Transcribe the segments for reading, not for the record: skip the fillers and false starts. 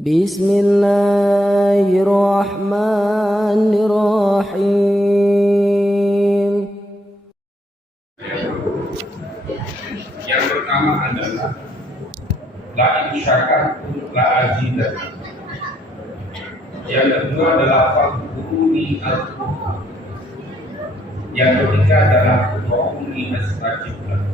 Bismillahirrahmanirrahim. Yang pertama adalah la in syakartum la azidannakum. Yang kedua adalah fadhkuruni azkurkum. Yang ketiga adalah ud'uuni astajib lakum.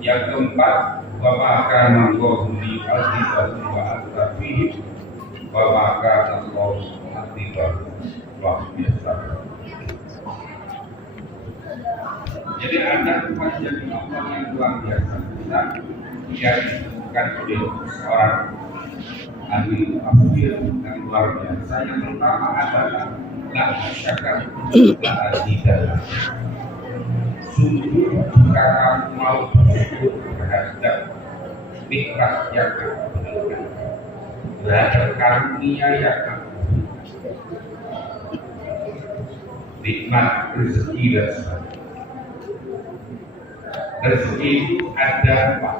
Yang keempat, wa ma kana Allahu liyu'adzibahum wa anta fihim wa ma kana Allahu mu'adzibahum wa hum yastaghfirun. Jadi ada kewajiban Allah yang luar biasa besar yang disebutkan oleh seorang ahli tafsir yang luar biasa. Yang pertama adalah la syakar la azidannakum. Sungguh jika kamu mau bersyukur terhadap nikmat yang kamu berikan, terhadap karunia yang kamu berikan, nikmat rezeki dan sebagainya. Rezeki itu ada apa?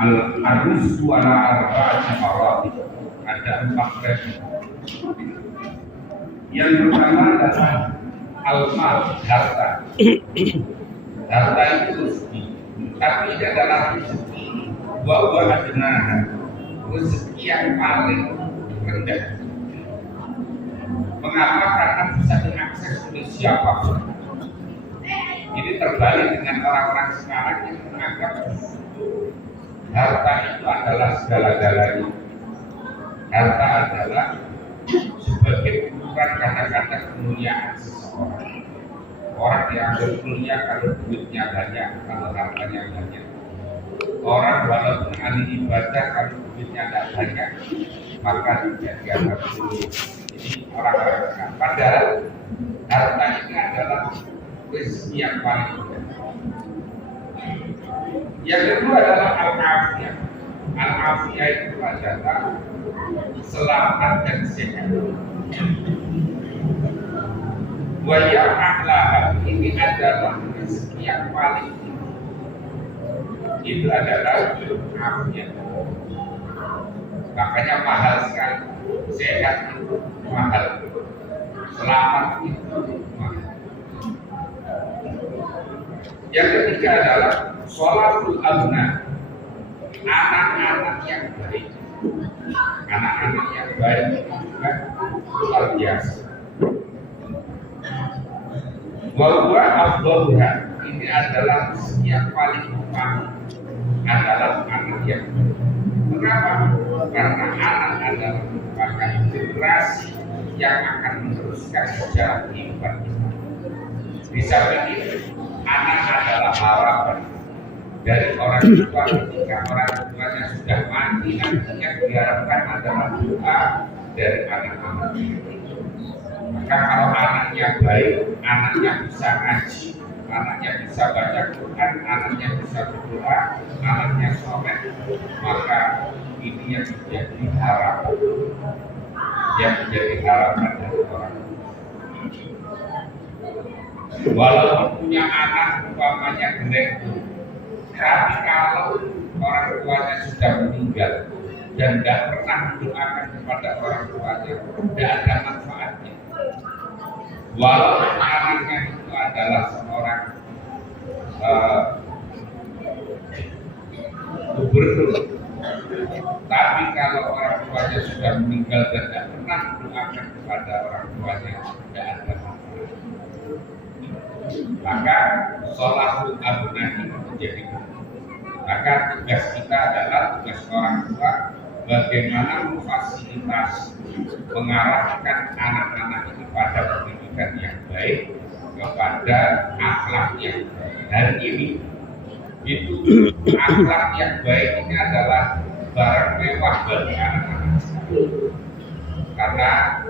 Al-rizqu ala arba'ati maratib. Ada 4 level. Yang pertama adalah al-mal, harta. Harta itu rezeki, tapi ini adalah rezeki wa adnaha, rezeki yang paling rendah. Mengapa? Karena bisa diakses oleh siapapun. Ini terbalik dengan orang-orang sekarang yang menganggap harta itu adalah segala-galanya. Harta adalah sebagai ukuran kata-kata kemuliaan seseorang. Orang dianggap mulia kalau duitnya banyak, kalau hartanya banyak. Orang walaupun ahli ibadah kalau duitnya tidak banyak, maka tidak dianggap mulia. Ini orang-orang sekarang. Padahal harta ini adalah rezeki yang paling mudah. Yang kedua adalah al-afiyah. Al-afiyah itu adalah selamat dan sehat. Wa ya'laha, ini adalah rezeki yang paling tinggi. Itu adalah afiyah. Makanya mahal sekali. Sehat itu mahal. Selamat itu mahal. Yang ketiga adalah sholatul abna, anak-anak yang baik. Anak-anak yang baik itu juga luar biasa. Wa huwa afdaluha, ini adalah rezeki yang paling utama, adalah anak yang baik. Kenapa? Karena anak adalah merupakan generasi yang akan meneruskan sejarah kehidupan kita. Bisa begitu. Anak adalah harapan dari orang tua ketika orang tuanya sudah mati, nantinya diharapkan adalah doa dari anak-anak. Maka kalau anaknya baik, anaknya bisa ngaji, anaknya bisa baca Quran, anaknya bisa berdoa, anaknya soleh, maka ini yang menjadi harapan, dari orang. Walaupun punya anak umpamanya direktur, tapi kalau orang tuanya sudah meninggal dan tidak pernah mendoakan kepada orang tuanya, tidak ada manfaatnya. Walaupun anaknya itu adalah seorang gubernur, tapi kalau orang tuanya sudah meninggal dan tidak pernah mendoakan kepada orang tuanya, tidak ada manfaatnya. Maka sholahul abna ini menjadi penting. Maka tugas kita adalah tugas orang tua bagaimana memfasilitasi, mengarahkan anak-anak ini pada pendidikan yang baik, kepada akhlak yang baik. Hari ini itu akhlak yang baik ini adalah barang mewah bagi anak-anak sekarang. Karena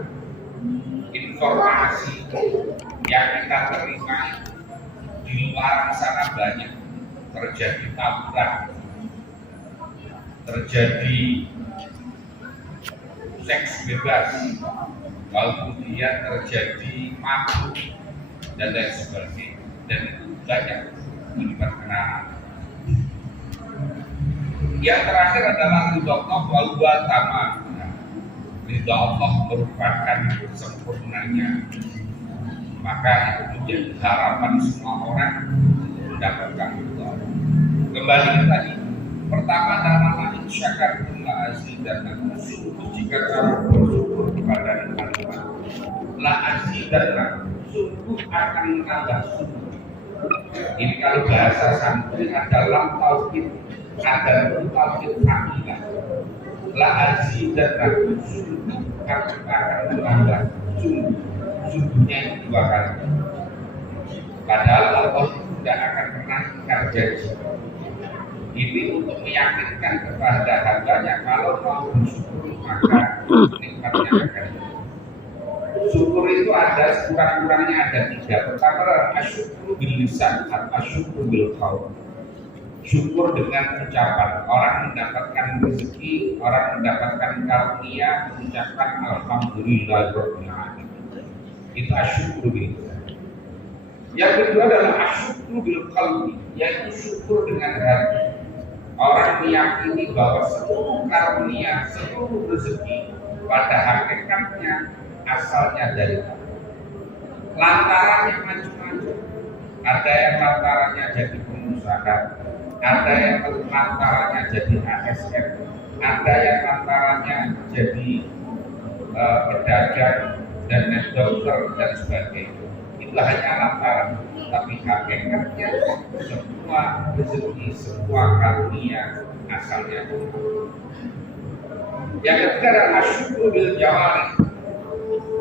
informasi yang kita terima di luar sana banyak, terjadi tawuran, terjadi seks bebas, kemudian terjadi mabuk dan lain sebagainya, dan itu banyak melibatkan anak. Yang terakhir adalah ridha Allah wa tamam. Ridha Allah merupakan sempurnanya. Maka itu menjadi harapan semua orang mendapatkan ridha. Kembali ke tadi. Pertama adalah insyakartum la azidannakum. Sungguh jika kamu bersyukur kepada nikmat la azidannakum, sungguh akan menambah syukur. Ini kalau bahasa santri adalah tauhid, ada tauhid fakilah. La azidannakum, sungguh akan menambah sungguhnya itu dua kali. Padahal Allah tidak akan pernah ingkar janji. Ini untuk meyakinkan kepada hambanya kalau mau bersyukur maka nikmatnya akan. Syukur itu ada kurang-kurangnya ada tiga. Pertama adalah asyukur bil lisan, asyukur bil qaul. Syukur dengan ucapan. Orang mendapatkan rezeki, orang mendapatkan karunia, mengucapkan alhamdulillahirabbil alamin. Itu asyukur bil lisan. Yang kedua adalah asyukur bil qalbi, yaitu syukur dengan hati. Orang meyakini bahwa seluruh karunia, seluruh rezeki pada hakikatnya asalnya dari Allah. Lantarannya macam-macam. Ada yang lantarannya jadi pengusaha, ada yang lantarannya jadi ASN, ada yang lantarannya jadi pedagang dan dokter dan sebagainya. Itu hanya lantaran. Tapi hakikatnya semua rezeki, semua karunia asalnya dari Allah. Yang ketiga adalah asyukur bil jawari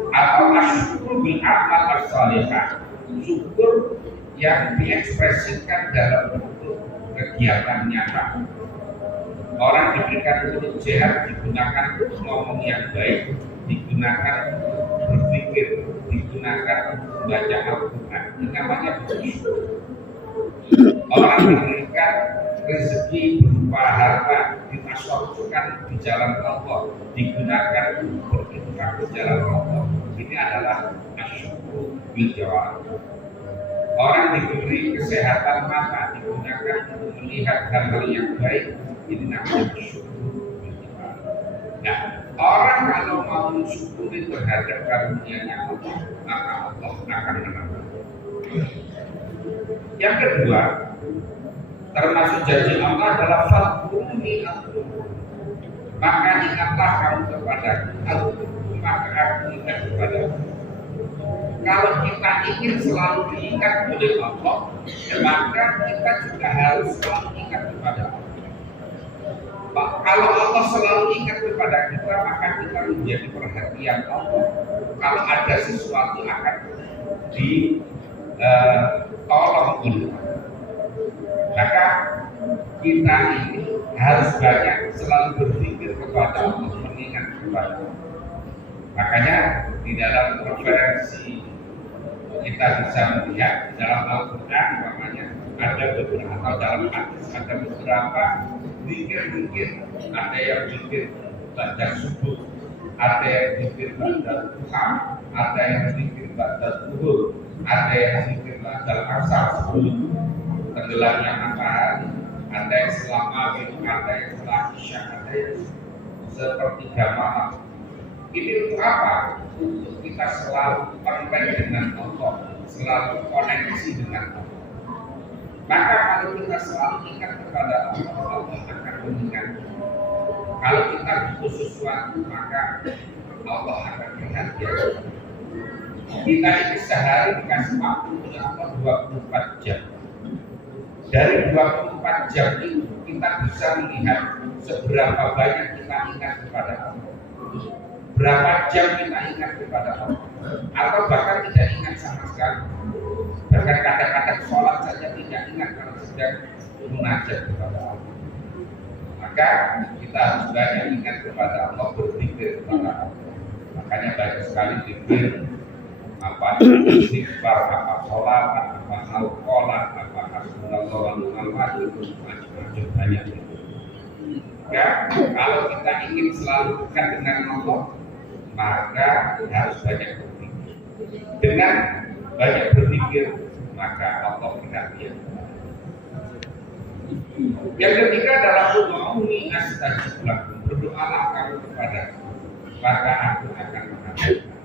atau asyukur bil amal as-salihah. Syukur yang diekspresikan dalam bentuk kegiatan nyata. Orang diberikan mulut sehat digunakan untuk ngomong yang baik, digunakan berpikir, digunakan membaca Al-Quran. Ini namanya bersyukur. Orang diberikan rezeki berupa harta, ditasawufkan di jalan Allah, digunakan untuk berinfak di jalan Allah. Ini adalah asyukur bil jawari. Orang diberi kesehatan mata, digunakan untuk melihat hal-hal yang baik. Ini namanya syukur bil jawari. Nah, orang kalau mau mensyukuri terhadap karunia-Nya Allah, maka Allah akan menambah. Yang kedua, termasuk janji Allah adalah fadkuruni aku. Maka ingatlah kamu kepada aku, maka aku ingat kepada aku. Kalau kita ingin selalu diingat oleh Allah, maka kita juga harus selalu ingat kepada Allah. Kalau Allah selalu ingat kepada kita, maka kita menjadi perhatian Allah. Kalau ada sesuatu akan ditolong oleh Allah. Maka kita ini harus banyak selalu berpikir kepada Allah, mengingat kepada Allah. Makanya di dalam referensi kita bisa melihat di dalam Al-Quran, namanya ada beberapa, atau dalam hadis ada beberapa zikir-zikir. Ada yang zikir ba'da subuh, ada yang zikir ba'da duha, ada yang zikir ba'da zuhur, ada yang zikir ba'da asar sebelum tenggelamnya matahari, ada yang setelah maghrib, ada yang setelah isya, ada yang sepertiga malam. Ini untuk apa? Untuk kita selalu kontak dengan Allah, selalu koneksi dengan Allah. Maka kalau kita selalu ingat kepada Allah, Allah akan mengingat. Kalau kita butuh sesuatu, maka Allah akan perhatian. Kita ini sehari dikasih waktu oleh Allah 24 jam. Dari 24 jam itu kita bisa melihat seberapa banyak kita ingat kepada Allah. Berapa jam kita ingat kepada Allah, atau bahkan tidak ingat sama sekali. Bahkan kadang-kadang sholat saja tidak ingat kalau sedang munajat kepada Allah. Maka kita harus banyak ingat kepada Allah, berpikir kepada Allah. Makanya banyak sekali pikir apa istighfar, apa sholat, apa al-qolat, apa hasbunallah wa ni'mal wakil, macam-macam banyak. Maka kalau kita ingin selalu dekat dengan Allah, maka harus banyak berpikir. Dengan banyak berpikir, maka Allah perhatian. Yang ketiga adalah ud'uni astajib lakum, berdoalah kamu kepada maka aku akan mengabulkan.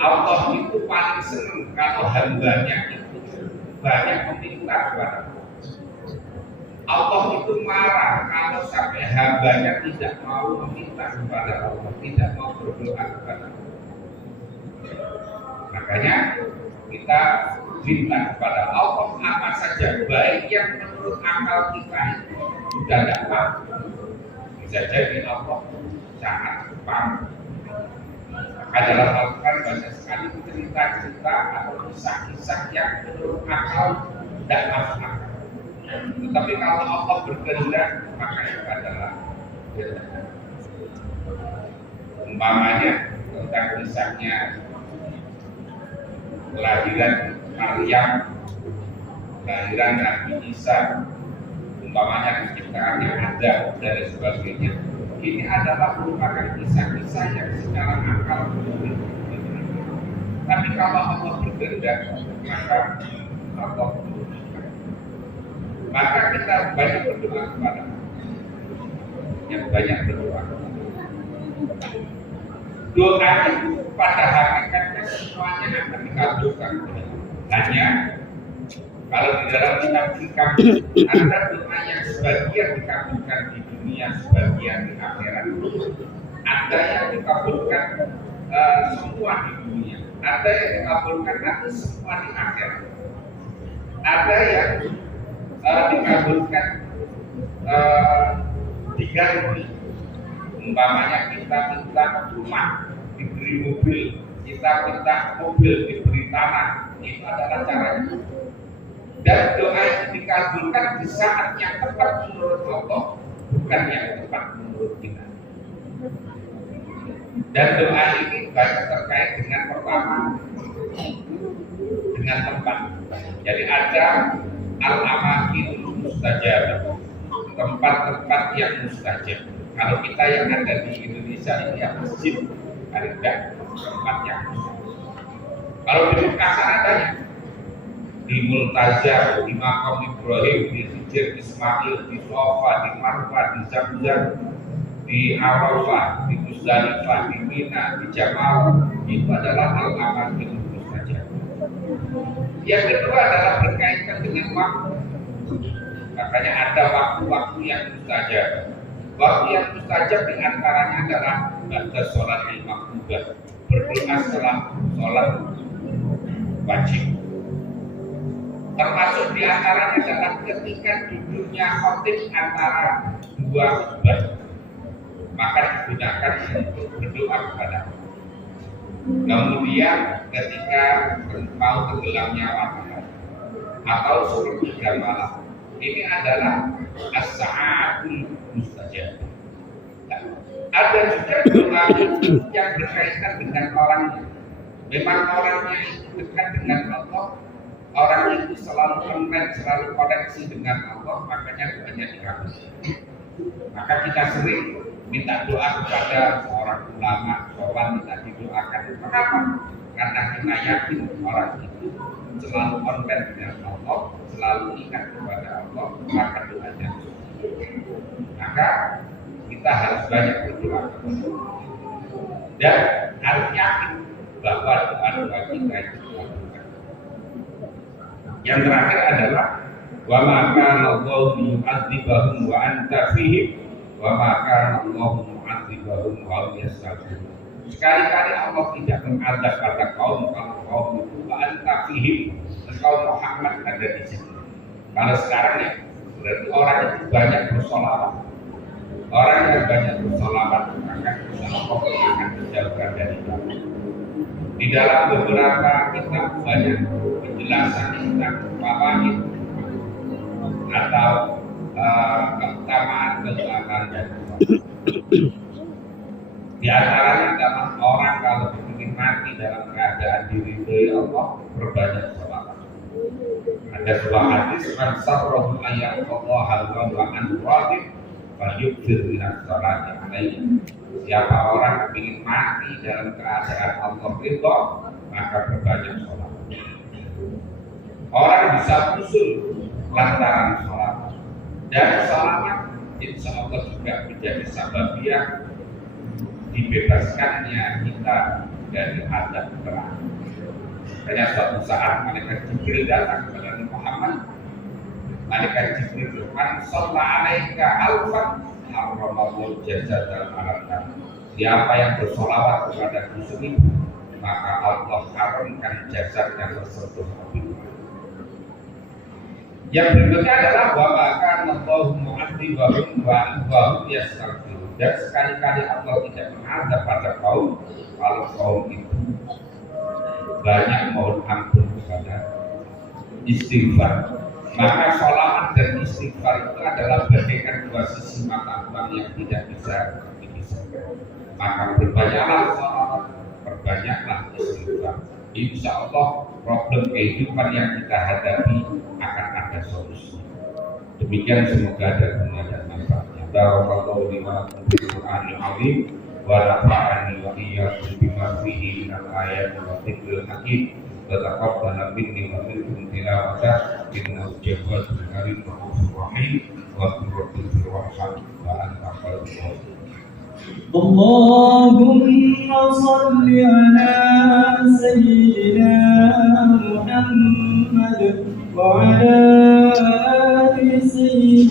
Allah itu paling senang kalau hambanya itu banyak meminta kepada Allah. Allah itu marah kalau sampai hambanya tidak mau meminta kepada Allah, tidak mau berdoa kepada Allah. Makanya kita minta kepada Allah apa saja, baik yang menurut akal kita itu sudah tidak mampu. Bisa jadi Allah sangat paham. Maka dalam Al-Quran banyak sekali cerita-cerita atau kisah-kisah yang menurut akal tidak masuk akal. Tetapi kalau Allah berkehendak, maka itu adalah kehendak. Umpamanya tentang kisahnya kelahiran Maryam, kelahiran Nabi Isa, umpamanya penciptaannya Adam dan sebagainya. Ini adalah merupakan kisah-kisah yang secara akal mungkin. Tapi kalau Allah berkehendak, maka Allah berkehendak. Maka kita banyak berdoa kepada Allah. Yang banyak berdoa. Doa itu pada hakikatnya semuanya akan dikabulkan. Hanya kalau di dalam kitab hikam ada doa yang sebagian dikabulkan di dunia, sebagian di akhirat. Ada yang dikabulkan semua di dunia, ada yang dikabulkan nanti semua di akhirat. Ada yang dikabulkan diganti. Umpamanya kita minta rumah diberi mobil, kita minta mobil diberi tanah, itu adalah caranya. Dan doa itu dikabulkan di saat yang tepat menurut Allah, bukan yang tepat menurut kita. Dan doa ini banyak terkait dengan pertama, dengan tempat. Jadi ada al-amakin mustajab, tempat-tempat yang mustajab. Kalau kita yang ada di Indonesia ini ya masjid, ada tempat yang mustajab. Kalau di Mekah sana adanya di Multazam, di Makam Ibrahim, di Hijr Ismail, di Sofa, di Marwah, di Zamzam, di Arafah, di Musdalifah, di Mina, di Jamal, itu adalah al-amakin mustajab. Yang kedua adalah berkaitan dengan waktu. Makanya ada waktu-waktu yang mustajab. Waktu yang mustajab diantaranya adalah ba'da sholat al-maktubah, berdoa setelah sholat wajib. Termasuk diantaranya adalah ketika duduknya khotib antara dua khutbah, maka digunakan untuk berdoa kepada Allah. Kemudian ketika mau tenggelamnya matahari atau sepertiga malam, ini adalah as-sa'atul mustajab. Ada juga doa yang berkaitan dengan orangnya. Memang orangnya itu dekat dengan Allah, orang itu selalu connect, selalu koneksi dengan Allah, makanya doanya dikabul. Maka kita sering minta doa kepada seorang ulama, seorang minta didoakan. Kenapa? Karena kita yakin orang itu selalu konten dengan Allah, selalu ingat kepada Allah, maka doanya. Maka kita harus banyak berdoa dan harus yakin bahwa doa-doa kita itu dikabulkan. Yang terakhir adalah wa ma kana Allahu yu'adzibahum wa anta fihim wa ma kana Allahu mu'adzibahum wa hum yastaghfirun. Sekali-kali Allah tidak mengadab pada kaum kalau kaum itu wa anta fihim, kaum Muhammad ada di sini. Kalau sekarang ya berarti orang itu banyak bersolawat. Orang yang banyak bersolawat maka insya Allah akan dijauhkan dari neraka. Di dalam beberapa kitab banyak penjelasan tentang fawaid atau keutamaan dan di antaranya adalah orang kalau ingin mati dalam keadaan diridhoi Allah berbanyak sholawat. Ada sebuah hadis man sarrahu ayat Allah wa an radib falyukthir min as-salati alaihi. Siapa orang ingin mati dalam keadaan Allah ridho, maka berbanyak sholat. Orang bisa usul lantaran sholat. dan selamat, insya Allah juga menjadi sababiah dibebaskannya kita dari azab neraka. Karena suatu saat malaikat Jibril datang kepada Nabi Muhammad. Malaikat Jibril berkata, "Shalla 'alaika alfan haramallahu jazatan 'alaikum." Siapa yang bersolawat kepada Rasul, maka Allah haramkan jasadnya tersentuh api. Yang berikutnya adalah wa maka Allahu mu'adzibahum wa hum yastaghfirun. Dan sekali-kali Allah tidak mengadab pada kaum kalau kaum itu banyak mohon ampun kepada istighfar. Maka sholawat dan istighfar itu adalah bagaikan dua sisi mata uang yang tidak bisa dipisahkan. Maka berbanyaklah sholawat, perbanyaklah istighfar. Insya Allah problem kehidupan yang kita hadapi akan ada solusi. Demikian, semoga ada guna dan manfaatnya. Barakallahu li wa lakum fil Qur'anil azim wa nafa'ani wa iyyakum bima fihi minal ayati wa dzikril hakim. Wa taqabbal minni wa minkum tilawata innahu jawadun karim ghafurur rahim wa qurratul rahman wa anta khairul. اللهم صل على سيدنا محمد وعلى آل سيدنا